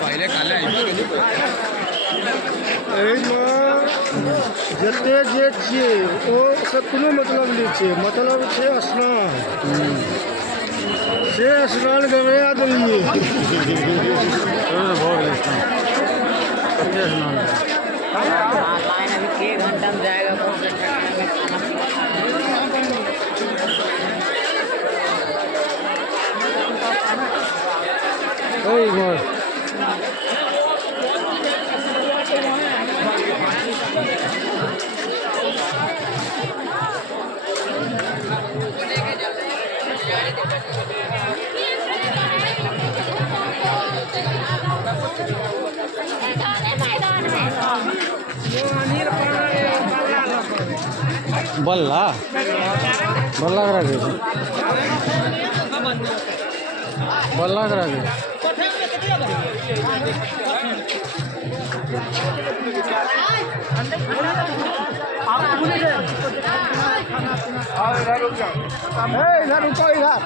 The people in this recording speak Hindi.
भाई काले जते जे छे ओ से कोनो मतलब नहीं छे, मतलब छे स्नान से स्नान गया दिल्ली लाइन अभी के घंटा में जाएगा बल्ला बल्ला करा दे, बल्ला करा दे। इधर रुक जाओ, इधर रुको, इधर